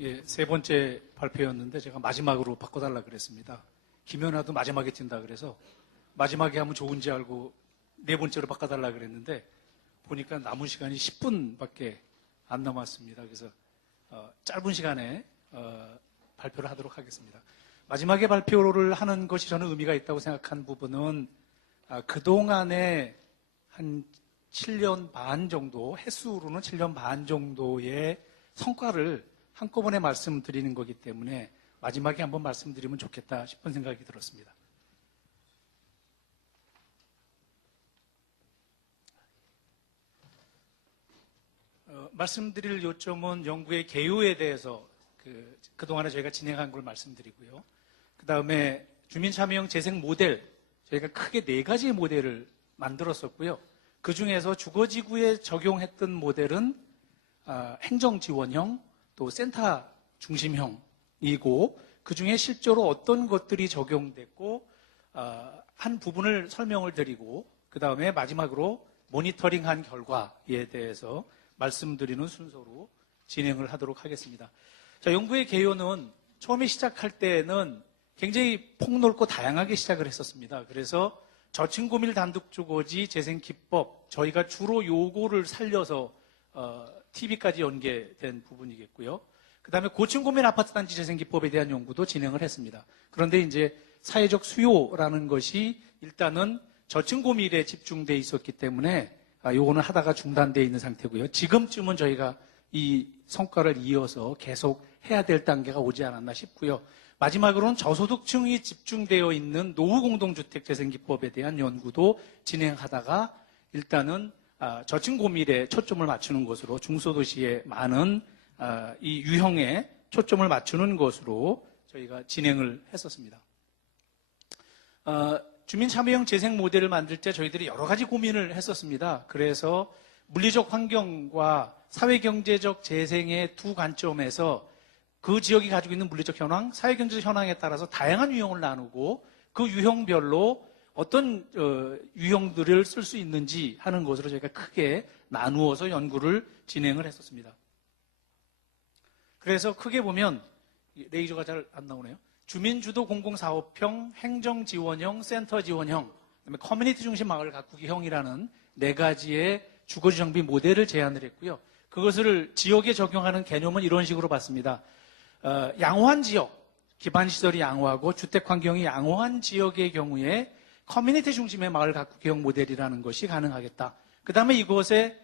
예, 세 번째 발표였는데 제가 마지막으로 바꿔달라 그랬습니다. 김연아도 마지막에 뛴다 그래서 마지막에 하면 좋은지 알고 네 번째로 바꿔달라 그랬는데 보니까 남은 시간이 10분밖에 안 남았습니다. 그래서 짧은 시간에 발표를 하도록 하겠습니다. 마지막에 발표를 하는 것이 저는 의미가 있다고 생각한 부분은 그동안에 한 7년 반 정도, 횟수로는 7년 반 정도의 성과를 한꺼번에 말씀드리는 거기 때문에 마지막에 한번 말씀드리면 좋겠다 싶은 생각이 들었습니다. 말씀드릴 요점은 연구의 개요에 대해서 그동안에 저희가 진행한 걸 말씀드리고요. 그 다음에 주민참여형 재생 모델, 저희가 크게 4가지의 모델을 만들었었고요. 그 중에서 주거지구에 적용했던 모델은 행정지원형, 또 센터 중심형이고 그 중에 실제로 어떤 것들이 적용됐고 한 부분을 설명을 드리고 그 다음에 마지막으로 모니터링한 결과에 대해서 말씀드리는 순서로 진행을 하도록 하겠습니다. 자, 연구의 개요는 처음에 시작할 때는 굉장히 폭넓고 다양하게 시작을 했었습니다. 그래서 저층고밀 단독주거지 재생기법, 저희가 주로 요거를 살려서 TV까지 연계된 부분이겠고요. 그 다음에 고층고밀 아파트단지 재생기법에 대한 연구도 진행을 했습니다. 그런데 이제 사회적 수요라는 것이 일단은 저층고밀에 집중돼 있었기 때문에 요거는 하다가 중단되어 있는 상태고요. 지금쯤은 저희가 이 성과를 이어서 계속 해야 될 단계가 오지 않았나 싶고요. 마지막으로는 저소득층이 집중되어 있는 노후공동주택 재생기법에 대한 연구도 진행하다가 일단은 저층고밀에 초점을 맞추는 것으로 중소도시에 많은 이 유형에 초점을 맞추는 것으로 저희가 진행을 했었습니다. 주민참여형 재생 모델을 만들 때 저희들이 여러 가지 고민을 했었습니다. 그래서 물리적 환경과 사회경제적 재생의 두 관점에서 그 지역이 가지고 있는 물리적 현황, 사회경제적 현황에 따라서 다양한 유형을 나누고 그 유형별로 어떤 유형들을 쓸 수 있는지 하는 것으로 저희가 크게 나누어서 연구를 진행을 했었습니다. 그래서 크게 보면 레이저가 잘 안 나오네요. 주민주도 공공사업형, 행정지원형, 센터지원형, 그다음에 커뮤니티 중심 마을 가꾸기형이라는 4가지의 주거지 정비 모델을 제안을 했고요. 그것을 지역에 적용하는 개념은 이런 식으로 봤습니다. 양호한 지역, 기반시설이 양호하고 주택환경이 양호한 지역의 경우에 커뮤니티 중심의 마을 가꾸기형 모델이라는 것이 가능하겠다. 그 다음에 이것에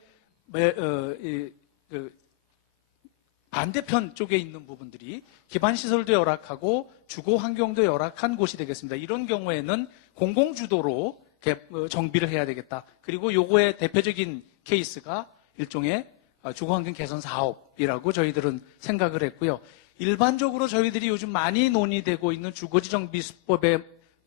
반대편 쪽에 있는 부분들이 기반시설도 열악하고 주거환경도 열악한 곳이 되겠습니다. 이런 경우에는 공공주도로 정비를 해야 되겠다. 그리고 요거의 대표적인 케이스가 일종의 주거환경 개선 사업이라고 저희들은 생각을 했고요. 일반적으로 저희들이 요즘 많이 논의되고 있는 주거지 정비 수법의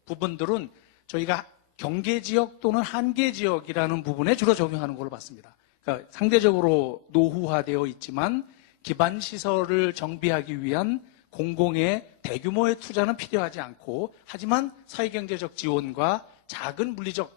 부분들은 저희가 경계지역 또는 한계지역이라는 부분에 주로 적용하는 걸로 봤습니다. 그러니까 상대적으로 노후화되어 있지만 기반시설을 정비하기 위한 공공의 대규모의 투자는 필요하지 않고 하지만 사회경제적 지원과 작은 물리적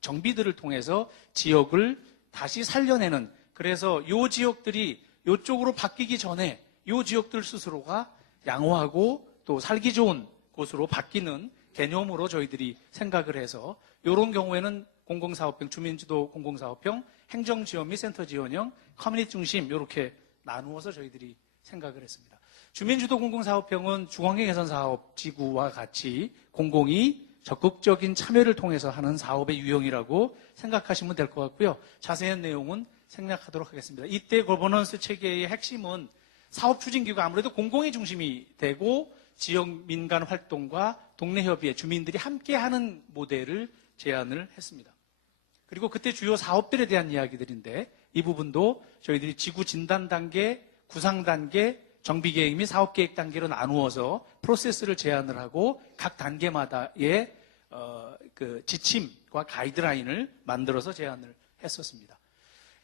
정비들을 통해서 지역을 다시 살려내는, 그래서 이 지역들이 이쪽으로 바뀌기 전에 이 지역들 스스로가 양호하고 또 살기 좋은 곳으로 바뀌는 개념으로 저희들이 생각을 해서 이런 경우에는 공공사업형, 주민주도 공공사업형, 행정지원 및 센터지원형, 커뮤니티 중심 이렇게 나누어서 저희들이 생각을 했습니다. 주민주도 공공사업형은 주거환경 개선 사업 지구와 같이 공공이 적극적인 참여를 통해서 하는 사업의 유형이라고 생각하시면 될 것 같고요. 자세한 내용은 생략하도록 하겠습니다. 이때 거버넌스 체계의 핵심은 사업 추진기구가 아무래도 공공이 중심이 되고 지역 민간 활동과 동네 협의회, 주민들이 함께하는 모델을 제안을 했습니다. 그리고 그때 주요 사업들에 대한 이야기들인데 이 부분도 저희들이 지구 진단 단계, 구상 단계, 정비 계획 및 사업 계획 단계로 나누어서 프로세스를 제안을 하고 각 단계마다의 지침과 가이드라인을 만들어서 제안을 했었습니다.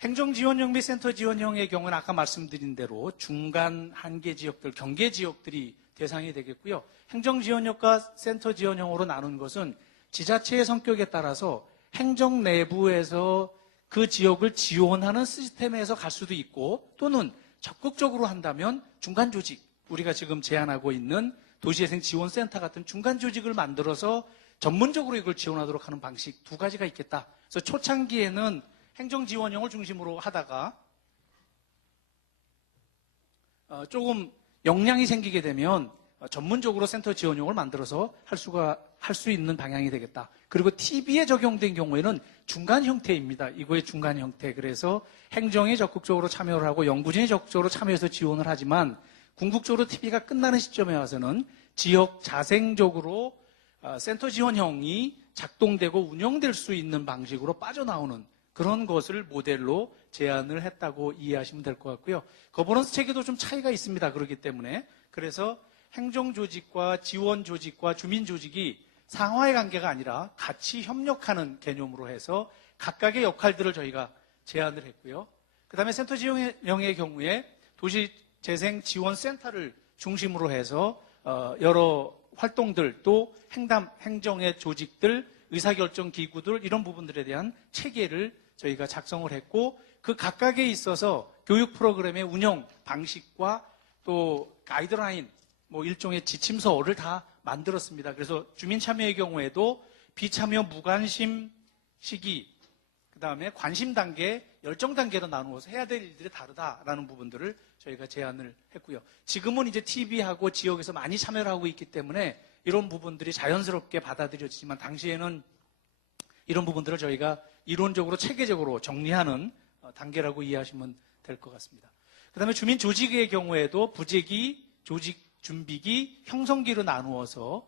행정지원형 및 센터지원형의 경우는 아까 말씀드린 대로 중간 한계 지역들, 경계 지역들이 대상이 되겠고요. 행정지원형과 센터지원형으로 나눈 것은 지자체의 성격에 따라서 행정 내부에서 그 지역을 지원하는 시스템에서 갈 수도 있고 또는 적극적으로 한다면 중간 조직, 우리가 지금 제안하고 있는 도시재생 지원센터 같은 중간 조직을 만들어서 전문적으로 이걸 지원하도록 하는 방식 두 가지가 있겠다. 그래서 초창기에는 행정지원형을 중심으로 하다가 조금 역량이 생기게 되면 전문적으로 센터 지원용을 만들어서 할 수 있는 방향이 되겠다. 그리고 TV에 적용된 경우에는 중간 형태입니다. 이거의 중간 형태. 그래서 행정이 적극적으로 참여를 하고 연구진이 적극적으로 참여해서 지원을 하지만 궁극적으로 TV가 끝나는 시점에 와서는 지역 자생적으로 센터 지원형이 작동되고 운영될 수 있는 방식으로 빠져나오는 그런 것을 모델로 제안을 했다고 이해하시면 될 것 같고요. 거버넌스 체계도 좀 차이가 있습니다. 그렇기 때문에 그래서 행정조직과 지원조직과 주민조직이 상하의 관계가 아니라 같이 협력하는 개념으로 해서 각각의 역할들을 저희가 제안을 했고요. 그 다음에 센터 지원형의 경우에 도시재생지원센터를 중심으로 해서 여러 활동들 또 행정의 조직들, 의사결정 기구들 이런 부분들에 대한 체계를 저희가 작성을 했고 그 각각에 있어서 교육 프로그램의 운영 방식과 또 가이드라인, 뭐 일종의 지침서를 다 만들었습니다. 그래서 주민 참여의 경우에도 비참여 무관심 시기, 그 다음에 관심 단계, 열정 단계로 나누어서 해야 될 일들이 다르다라는 부분들을 저희가 제안을 했고요. 지금은 이제 TV하고 지역에서 많이 참여를 하고 있기 때문에 이런 부분들이 자연스럽게 받아들여지지만 당시에는 이런 부분들을 저희가 이론적으로 체계적으로 정리하는 단계라고 이해하시면 될 것 같습니다. 그 다음에 주민 조직의 경우에도 부재기, 조직 준비기, 형성기로 나누어서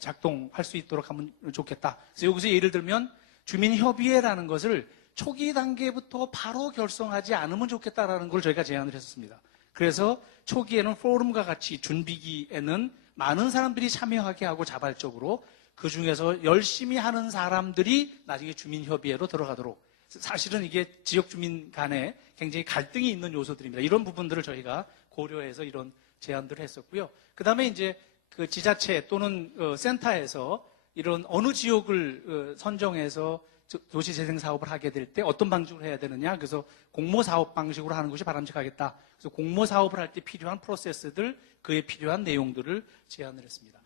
작동할 수 있도록 하면 좋겠다. 그래서 여기서 예를 들면 주민협의회라는 것을 초기 단계부터 바로 결성하지 않으면 좋겠다라는 걸 저희가 제안을 했었습니다. 그래서 초기에는 포럼과 같이 준비기에는 많은 사람들이 참여하게 하고 자발적으로 그 중에서 열심히 하는 사람들이 나중에 주민협의회로 들어가도록 사실은 이게 지역 주민 간에 굉장히 갈등이 있는 요소들입니다. 이런 부분들을 저희가 고려해서 이런 제안들을 했었고요. 그 다음에 이제 그 지자체 또는 센터에서 이런 어느 지역을 선정해서 도시재생 사업을 하게 될 때 어떤 방식으로 해야 되느냐. 그래서 공모사업 방식으로 하는 것이 바람직하겠다. 그래서 공모사업을 할 때 필요한 프로세스들, 그에 필요한 내용들을 제안을 했습니다.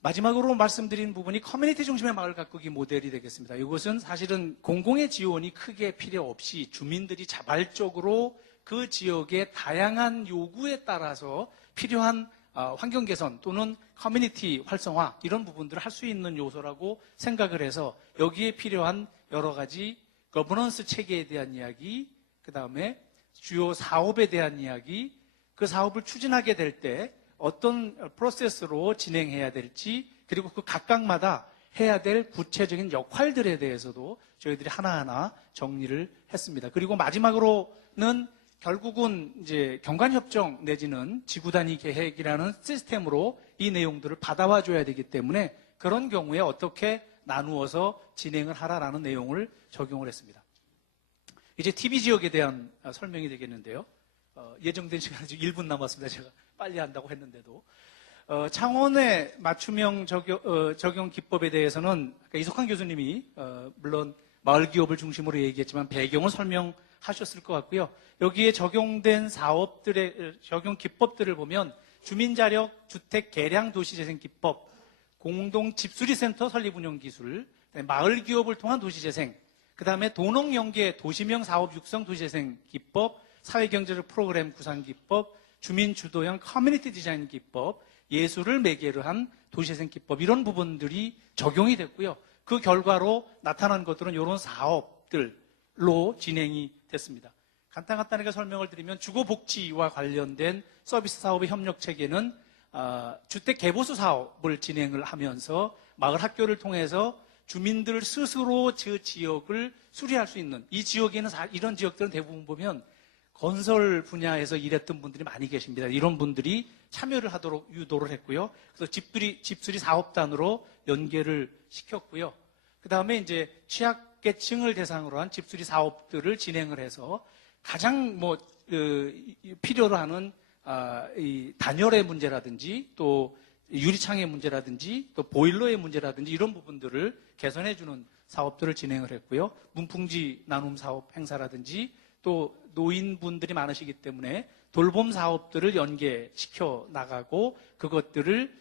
마지막으로 말씀드린 부분이 커뮤니티 중심의 마을 가꾸기 모델이 되겠습니다. 이것은 사실은 공공의 지원이 크게 필요 없이 주민들이 자발적으로 그 지역의 다양한 요구에 따라서 필요한 환경 개선 또는 커뮤니티 활성화 이런 부분들을 할 수 있는 요소라고 생각을 해서 여기에 필요한 여러 가지 거버넌스 체계에 대한 이야기, 그 다음에 주요 사업에 대한 이야기, 그 사업을 추진하게 될 때 어떤 프로세스로 진행해야 될지 그리고 그 각각마다 해야 될 구체적인 역할들에 대해서도 저희들이 하나하나 정리를 했습니다. 그리고 마지막으로는 결국은 이제 경관협정 내지는 지구단위 계획이라는 시스템으로 이 내용들을 받아와 줘야 되기 때문에 그런 경우에 어떻게 나누어서 진행을 하라라는 내용을 적용을 했습니다. 이제 TV 지역에 대한 설명이 되겠는데요. 예정된 시간이 지금 1분 남았습니다. 제가 빨리 한다고 했는데도. 창원의 맞춤형 적용 기법에 대해서는 이석환 교수님이 물론 마을 기업을 중심으로 얘기했지만 배경을 설명하셨을 것 같고요. 여기에 적용된 사업들의 적용 기법들을 보면 주민자력 주택 개량 도시재생 기법, 공동 집수리센터 설립 운영 기술, 마을 기업을 통한 도시재생, 그 다음에 도농연계 도시명 사업 육성 도시재생 기법, 사회경제적 프로그램 구상 기법, 주민 주도형 커뮤니티 디자인 기법, 예술을 매개로 한 도시재생 기법 이런 부분들이 적용이 됐고요. 그 결과로 나타난 것들은 이런 사업들로 진행이 됐습니다. 간단하게 설명을 드리면 주거복지와 관련된 서비스 사업의 협력 체계는 주택 개보수 사업을 진행을 하면서 마을 학교를 통해서 주민들 스스로 그 지역을 수리할 수 있는 이 지역에는 이런 지역들은 대부분 보면 건설 분야에서 일했던 분들이 많이 계십니다. 이런 분들이 참여를 하도록 유도를 했고요. 그래서 집수리 사업단으로 연계를 시켰고요. 그 다음에 이제 취약계층을 대상으로 한 집수리 사업들을 진행을 해서 가장 필요로 하는 이 단열의 문제라든지 또 유리창의 문제라든지 또 보일러의 문제라든지 이런 부분들을 개선해주는 사업들을 진행을 했고요. 문풍지 나눔 사업 행사라든지 또 노인분들이 많으시기 때문에 돌봄 사업들을 연계시켜 나가고 그것들을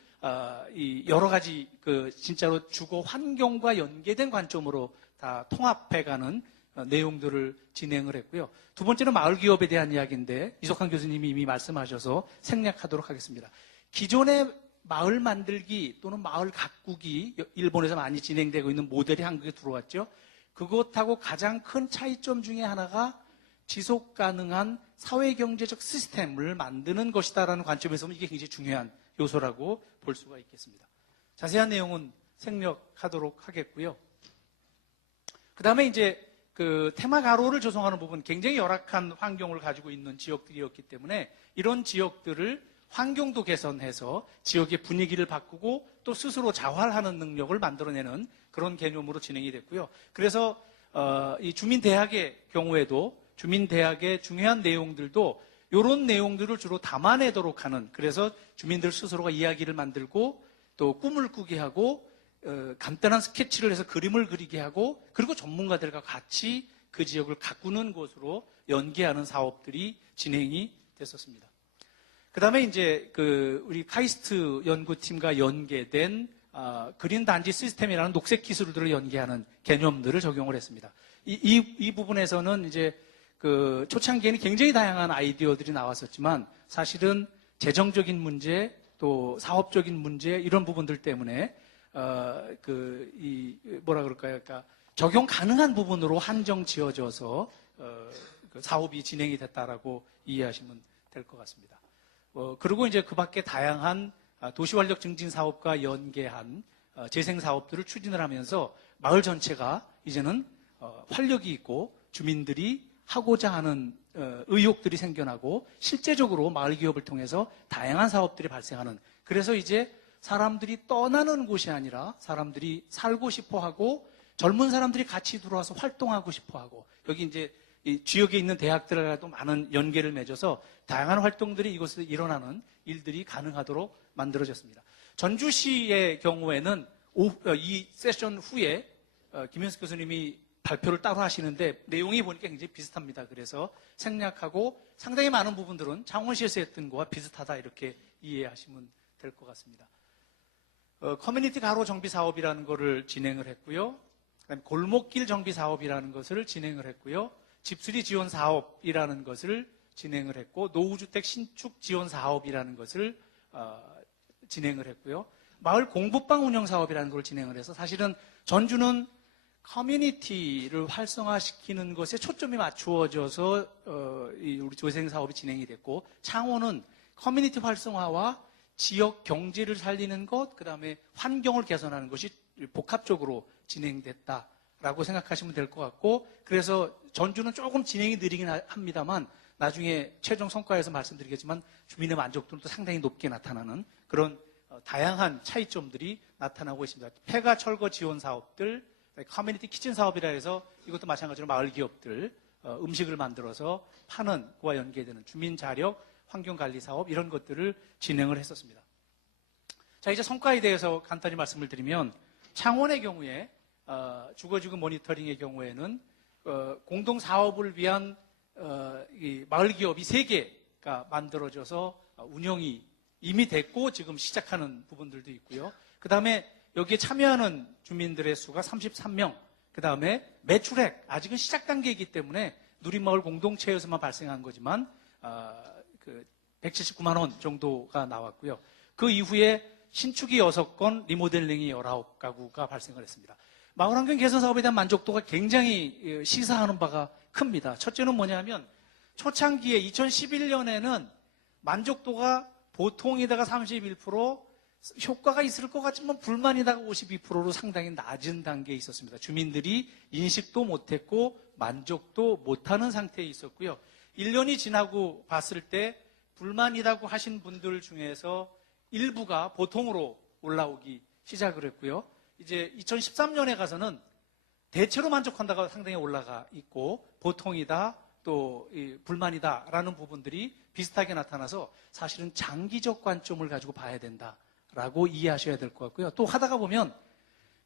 여러 가지 진짜로 주거 환경과 연계된 관점으로 다 통합해가는 내용들을 진행을 했고요. 두 번째는 마을 기업에 대한 이야기인데 이석환 교수님이 이미 말씀하셔서 생략하도록 하겠습니다. 기존의 마을 만들기 또는 마을 가꾸기, 일본에서 많이 진행되고 있는 모델이 한국에 들어왔죠. 그것하고 가장 큰 차이점 중에 하나가 지속 가능한 사회경제적 시스템을 만드는 것이다라는 관점에서 보면 이게 굉장히 중요한 요소라고 볼 수가 있겠습니다. 자세한 내용은 생략하도록 하겠고요. 그 다음에 이제 테마 가로를 조성하는 부분, 굉장히 열악한 환경을 가지고 있는 지역들이었기 때문에 이런 지역들을 환경도 개선해서 지역의 분위기를 바꾸고 또 스스로 자활하는 능력을 만들어내는 그런 개념으로 진행이 됐고요. 그래서 이 주민대학의 경우에도 주민대학의 중요한 내용들도 이런 내용들을 주로 담아내도록 하는, 그래서 주민들 스스로가 이야기를 만들고 또 꿈을 꾸게 하고 간단한 스케치를 해서 그림을 그리게 하고 그리고 전문가들과 같이 그 지역을 가꾸는 곳으로 연계하는 사업들이 진행이 됐었습니다. 그 다음에 이제 우리 카이스트 연구팀과 연계된 그린 단지 시스템이라는 녹색 기술들을 연계하는 개념들을 적용을 했습니다. 이 부분에서는 이제 초창기에는 굉장히 다양한 아이디어들이 나왔었지만 사실은 재정적인 문제 또 사업적인 문제 이런 부분들 때문에 그러니까 적용 가능한 부분으로 한정 지어져서 사업이 진행이 됐다라고 이해하시면 될 것 같습니다. 그리고 이제 그 밖에 다양한 도시활력 증진 사업과 연계한 재생 사업들을 추진을 하면서 마을 전체가 이제는 활력이 있고 주민들이 하고자 하는 의욕들이 생겨나고 실제적으로 마을 기업을 통해서 다양한 사업들이 발생하는, 그래서 이제 사람들이 떠나는 곳이 아니라 사람들이 살고 싶어 하고 젊은 사람들이 같이 들어와서 활동하고 싶어 하고 여기 이제 이 지역에 있는 대학들과도 많은 연계를 맺어서 다양한 활동들이 이곳에서 일어나는 일들이 가능하도록 만들어졌습니다. 전주시의 경우에는 이 세션 후에 김현숙 교수님이 발표를 따로 하시는데 내용이 보니까 굉장히 비슷합니다. 그래서 생략하고 상당히 많은 부분들은 창원시에서 했던 거와 비슷하다 이렇게 이해하시면 될 것 같습니다. 커뮤니티 가로 정비 사업이라는 것을 진행을 했고요. 그다음에 골목길 정비 사업이라는 것을 진행을 했고요. 집수리 지원 사업이라는 것을 진행을 했고 노후주택 신축 지원 사업이라는 것을 진행을 했고요. 마을 공부방 운영 사업이라는 걸 진행을 해서 사실은 전주는 커뮤니티를 활성화시키는 것에 초점이 맞추어져서 우리 조생 사업이 진행이 됐고 창원은 커뮤니티 활성화와 지역 경제를 살리는 것, 그 다음에 환경을 개선하는 것이 복합적으로 진행됐다라고 생각하시면 될 것 같고, 그래서 전주는 조금 진행이 느리긴 합니다만 나중에 최종 성과에서 말씀드리겠지만 주민의 만족도는 또 상당히 높게 나타나는 그런 다양한 차이점들이 나타나고 있습니다. 폐가 철거 지원 사업들, 커뮤니티 키친 사업이라 해서 이것도 마찬가지로 마을 기업들 음식을 만들어서 파는 거와 연계되는 주민 자력, 환경관리 사업 이런 것들을 진행을 했었습니다. 자, 이제 성과에 대해서 간단히 말씀을 드리면 창원의 경우에 주거지구 모니터링의 경우에는 공동 사업을 위한 이 마을 기업이 3개가 만들어져서 운영이 이미 됐고 지금 시작하는 부분들도 있고요. 그 다음에 여기에 참여하는 주민들의 수가 33명. 그 다음에 매출액, 아직은 시작 단계이기 때문에 누리마을 공동체에서만 발생한 거지만 179만 원 정도가 나왔고요. 그 이후에 신축이 6건, 리모델링이 19가구가 발생을 했습니다. 마을환경 개선 사업에 대한 만족도가 굉장히 시사하는 바가 큽니다. 첫째는 뭐냐면 초창기에 2011년에는 만족도가 보통에다가 31%, 효과가 있을 것 같지만 불만이다가 52%로 상당히 낮은 단계에 있었습니다. 주민들이 인식도 못했고 만족도 못하는 상태에 있었고요. 1년이 지나고 봤을 때 불만이라고 하신 분들 중에서 일부가 보통으로 올라오기 시작을 했고요. 이제 2013년에 가서는 대체로 만족한다가 상당히 올라가 있고 보통이다 또 불만이다라는 부분들이 비슷하게 나타나서 사실은 장기적 관점을 가지고 봐야 된다라고 이해하셔야 될 것 같고요. 또 하다가 보면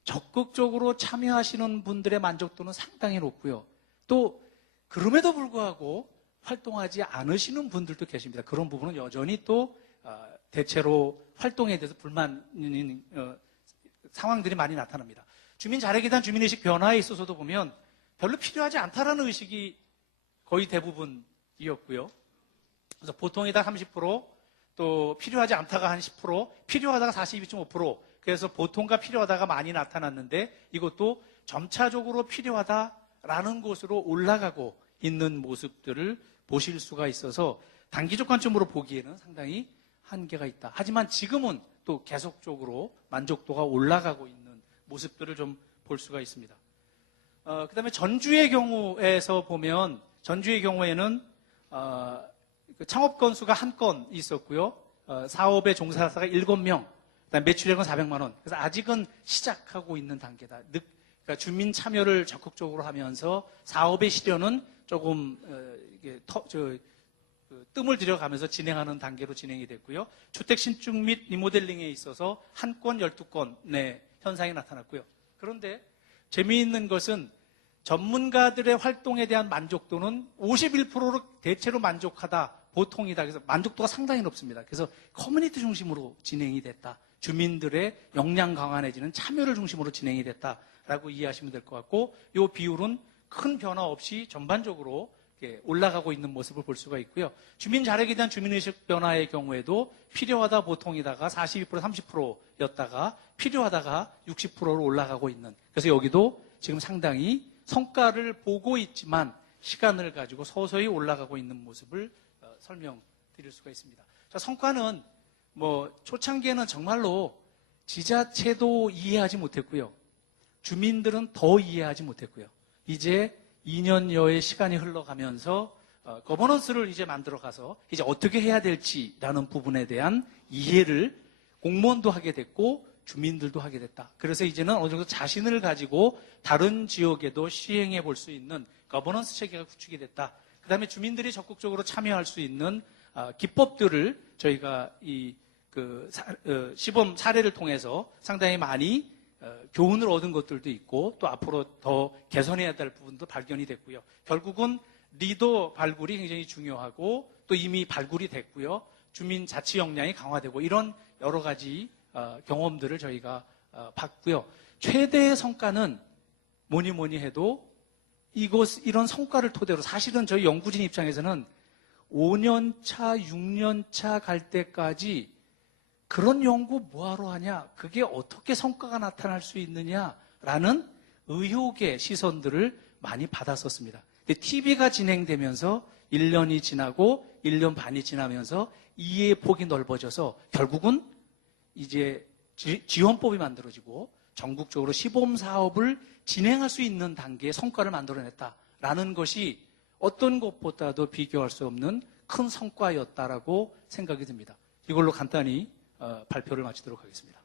적극적으로 참여하시는 분들의 만족도는 상당히 높고요. 또 그럼에도 불구하고 활동하지 않으시는 분들도 계십니다. 그런 부분은 여전히 또 대체로 활동에 대해서 불만인 상황들이 많이 나타납니다. 주민자력에 대한 주민의식 변화에 있어서도 보면 별로 필요하지 않다라는 의식이 거의 대부분이었고요. 그래서 보통에다 30%, 또 필요하지 않다가 한 10%, 필요하다가 42.5%, 그래서 보통과 필요하다가 많이 나타났는데 이것도 점차적으로 필요하다라는 곳으로 올라가고 있는 모습들을 보실 수가 있어서 단기적 관점으로 보기에는 상당히 한계가 있다. 하지만 지금은 또 계속적으로 만족도가 올라가고 있는 모습들을 좀 볼 수가 있습니다. 그 다음에 전주의 경우에서 보면 전주의 경우에는 창업 건수가 한 건 있었고요. 사업의 종사자가 7명, 그다음에 매출액은 400만 원. 그래서 아직은 시작하고 있는 단계다. 그러니까 주민 참여를 적극적으로 하면서 사업의 실현은 조금 뜸을 들여가면서 진행하는 단계로 진행이 됐고요. 주택 신축 및 리모델링에 있어서 한 건, 12건의 현상이 나타났고요. 그런데 재미있는 것은 전문가들의 활동에 대한 만족도는 51%로 대체로 만족하다, 보통이다. 그래서 만족도가 상당히 높습니다. 그래서 커뮤니티 중심으로 진행이 됐다. 주민들의 역량 강화 내지는 참여를 중심으로 진행이 됐다라고 이해하시면 될 것 같고, 이 비율은 큰 변화 없이 전반적으로 올라가고 있는 모습을 볼 수가 있고요. 주민 자력에 대한 주민의식 변화의 경우에도 필요하다 보통이다가 42% 30%였다가 필요하다가 60%로 올라가고 있는, 그래서 여기도 지금 상당히 성과를 보고 있지만 시간을 가지고 서서히 올라가고 있는 모습을 설명드릴 수가 있습니다. 자, 성과는 초창기에는 정말로 지자체도 이해하지 못했고요. 주민들은 더 이해하지 못했고요. 이제 2년여의 시간이 흘러가면서 거버넌스를 이제 만들어가서 이제 어떻게 해야 될지라는 부분에 대한 이해를 공무원도 하게 됐고 주민들도 하게 됐다. 그래서 이제는 어느 정도 자신을 가지고 다른 지역에도 시행해 볼 수 있는 거버넌스 체계가 구축이 됐다. 그 다음에 주민들이 적극적으로 참여할 수 있는 기법들을 저희가 시범 사례를 통해서 상당히 많이 교훈을 얻은 것들도 있고 또 앞으로 더 개선해야 될 부분도 발견이 됐고요. 결국은 리더 발굴이 굉장히 중요하고 또 이미 발굴이 됐고요. 주민 자치 역량이 강화되고 이런 여러 가지 경험들을 저희가 봤고요. 최대의 성과는 뭐니 해도 이런 성과를 토대로 사실은 저희 연구진 입장에서는 5년차, 6년차 갈 때까지 그런 연구 뭐하러 하냐? 그게 어떻게 성과가 나타날 수 있느냐라는 의혹의 시선들을 많이 받았었습니다. 근데 TV가 진행되면서 1년이 지나고 1년 반이 지나면서 이해의 폭이 넓어져서 결국은 이제 지원법이 만들어지고 전국적으로 시범 사업을 진행할 수 있는 단계의 성과를 만들어냈다라는 것이 어떤 것보다도 비교할 수 없는 큰 성과였다라고 생각이 듭니다. 이걸로 간단히 발표를 마치도록 하겠습니다.